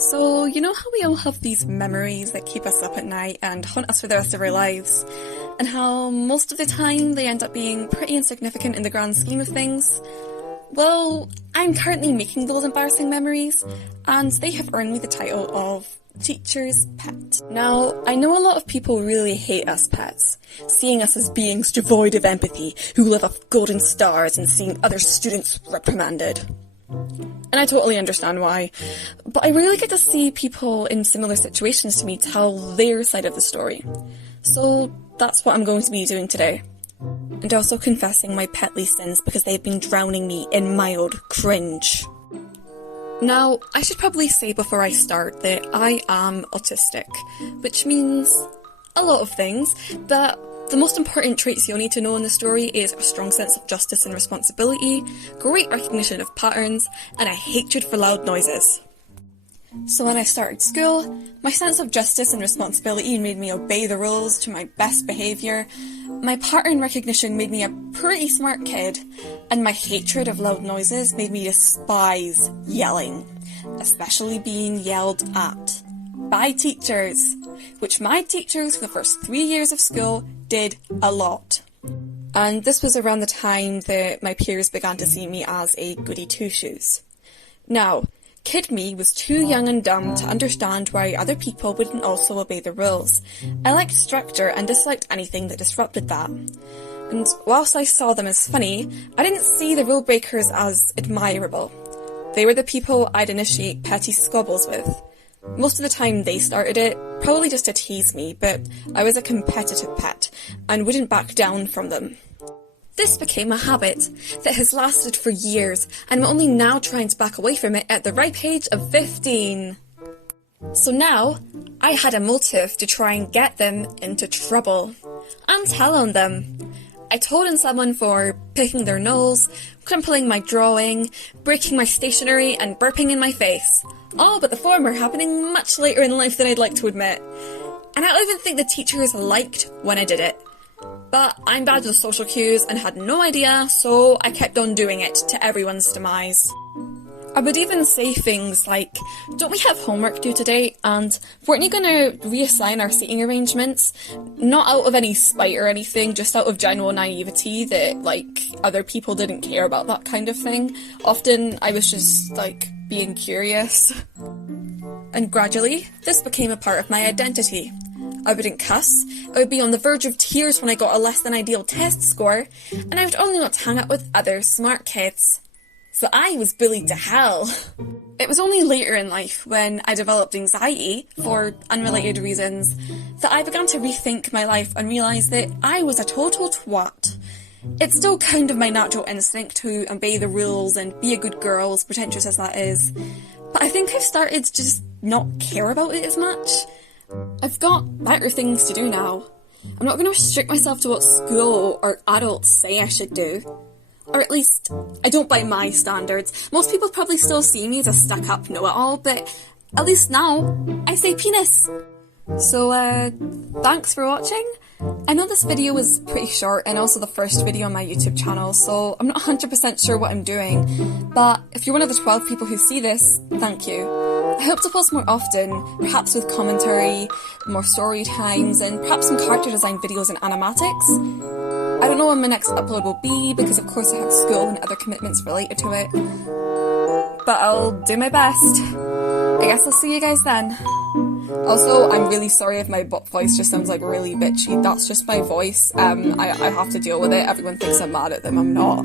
So, you know how we all have these memories that keep us up at night and haunt us for the rest of our lives? And how most of the time they end up being pretty insignificant in the grand scheme of things? Well, I'm currently making those embarrassing memories, and they have earned me the title of Teacher's Pet. Now, I know a lot of people really hate us pets, seeing us as beings devoid of empathy, who live off golden stars and seeing other students reprimanded. And I totally understand why, but I really get to see people in similar situations to me tell their side of the story. So that's what I'm going to be doing today. And also confessing my petly sins because they've been drowning me in mild cringe. Now, I should probably say before I start that I am autistic, which means a lot of things, but the most important traits you'll need to know in the story is a strong sense of justice and responsibility, great recognition of patterns, and a hatred for loud noises. So when I started school, my sense of justice and responsibility made me obey the rules to my best behaviour, my pattern recognition made me a pretty smart kid, and my hatred of loud noises made me despise yelling, especially being yelled at by teachers, which my teachers for the first 3 years of school did a lot. And this was around the time that my peers began to see me as a goody two-shoes. Now, kid me was too young and dumb to understand why other people wouldn't also obey the rules. I liked structure and disliked anything that disrupted that. And whilst I saw them as funny, I didn't see the rule breakers as admirable. They were the people I'd initiate petty squabbles with. Most of the time they started it, probably just to tease me, but I was a competitive pet and wouldn't back down from them. This became a habit that has lasted for years, and I'm only now trying to back away from it at the ripe age of 15. So now, I had a motive to try and get them into trouble. I'm telling them. I told on someone for picking their nose, crumpling my drawing, breaking my stationery, and burping in my face. All but the former happening much later in life than I'd like to admit. And I don't even think the teachers liked when I did it. But I'm bad with social cues and had no idea, so I kept on doing it to everyone's demise. I would even say things like, "Don't we have homework due today? And weren't you going to reassign our seating arrangements?" Not out of any spite or anything, just out of general naivety that, other people didn't care about that kind of thing. Often I was just, being curious. And gradually, this became a part of my identity. I wouldn't cuss, I would be on the verge of tears when I got a less than ideal test score, and I would only want to hang out with other smart kids. So I was bullied to hell. It was only later in life, when I developed anxiety, for unrelated reasons, that I began to rethink my life and realise that I was a total twat. It's still kind of my natural instinct to obey the rules and be a good girl, as pretentious as that is, but I think I've started to just not care about it as much. I've got better things to do now. I'm not going to restrict myself to what school or adults say I should do. Or at least, I don't by my standards. Most people probably still see me as a stuck-up know-it-all, but at least now, I say penis. So, thanks for watching. I know this video was pretty short and also the first video on my YouTube channel, so I'm not 100% sure what I'm doing, but if you're one of the 12 people who see this, thank you. I hope to post more often, perhaps with commentary, more story times, and perhaps some character design videos and animatics. I don't know when my next upload will be, because of course I have school and other commitments related to it, but I'll do my best. I guess I'll see you guys then. Also, I'm really sorry if my voice just sounds really bitchy. That's just my voice. I have to deal with it. Everyone thinks I'm mad at them. I'm not.